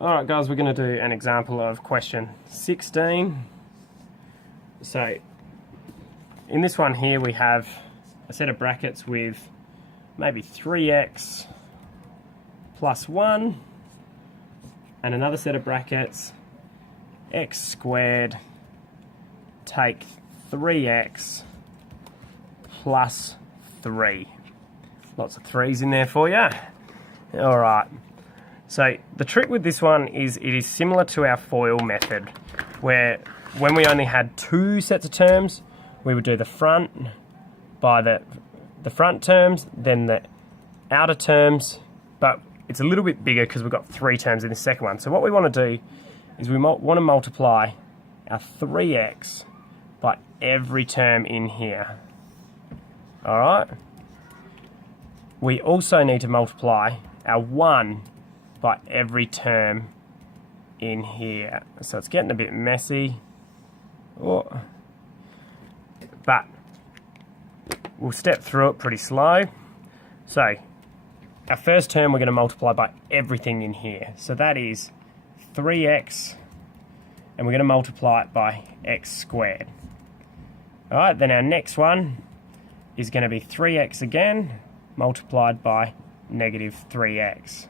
Alright guys, we're going to do an example of question 16. So, in this one here we have a set of brackets with maybe 3x plus 1 and another set of brackets x squared take 3x plus 3. Lots of 3's in there for you. Alright, so the trick with this one is it is similar to our FOIL method, where when we only had two sets of terms, we would do the front by the front terms, then the outer terms, but it's a little bit bigger because we've got 3 terms in the second one. So what we want to do is we want to multiply our 3x by every term in here. Alright? We also need to multiply our 1 by every term in here. So it's getting a bit messy. Oh. But we'll step through it pretty slow. So our first term we're going to multiply by everything in here. So that is 3x, and we're going to multiply it by x squared. Alright, then our next one is going to be 3x again, multiplied by negative 3x.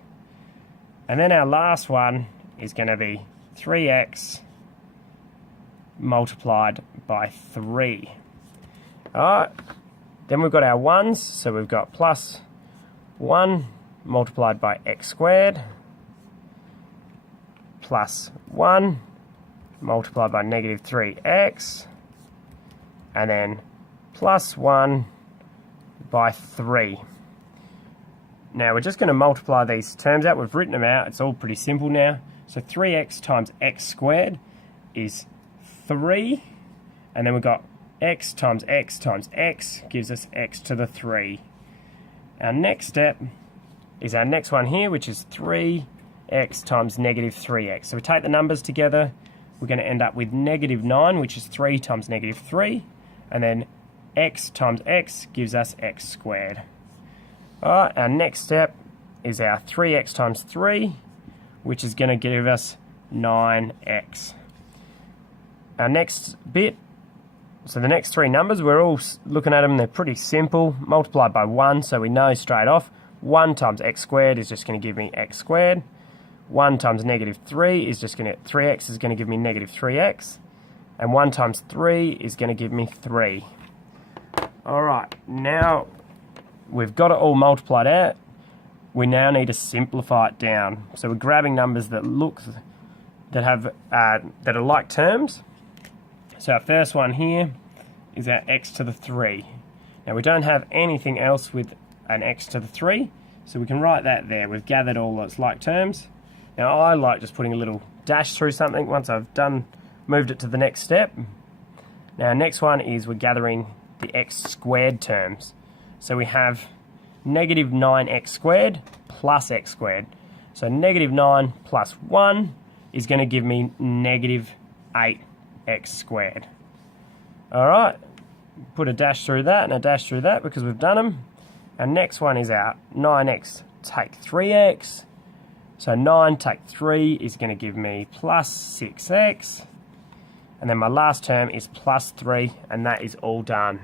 And then our last one is going to be 3x multiplied by 3. Alright, then we've got our 1's, so we've got plus 1 multiplied by x squared plus 1 multiplied by negative 3x, and then plus 1 by 3. Now we're just going to multiply these terms out. We've written them out. It's all pretty simple now. So 3x times x squared is 3, and then we've got x times x times x gives us x to the 3. Our next step is our next one here, which is 3x times negative 3x. So we take the numbers together, we're going to end up with negative 9, which is 3 times negative 3, and then x times x gives us x squared. Alright, our next step is our 3x times 3, which is going to give us 9x. Our next bit, so the next 3 numbers, we're all looking at them, they're pretty simple. Multiplied by 1, so we know straight off 1 times x squared is just going to give me x squared. 1 times negative 3 is just going to, 3x is going to give me negative 3x. And 1 times 3 is going to give me 3. Alright, now we've got it all multiplied out. We now need to simplify it down. So we're grabbing numbers that are like terms. So our first one here is our x to the 3. Now we don't have anything else with an x to the 3, so we can write that there. We've gathered all those like terms. Now I like just putting a little dash through something once I've moved it to the next step. Now next one is we're gathering the x squared terms. So we have negative 9x squared plus x squared. So negative 9 plus 1 is going to give me negative 8x squared. Alright, put a dash through that and a dash through that because we've done them. Our next one is our 9x take 3x. So 9 take 3 is going to give me plus 6x. And then my last term is plus 3, and that is all done.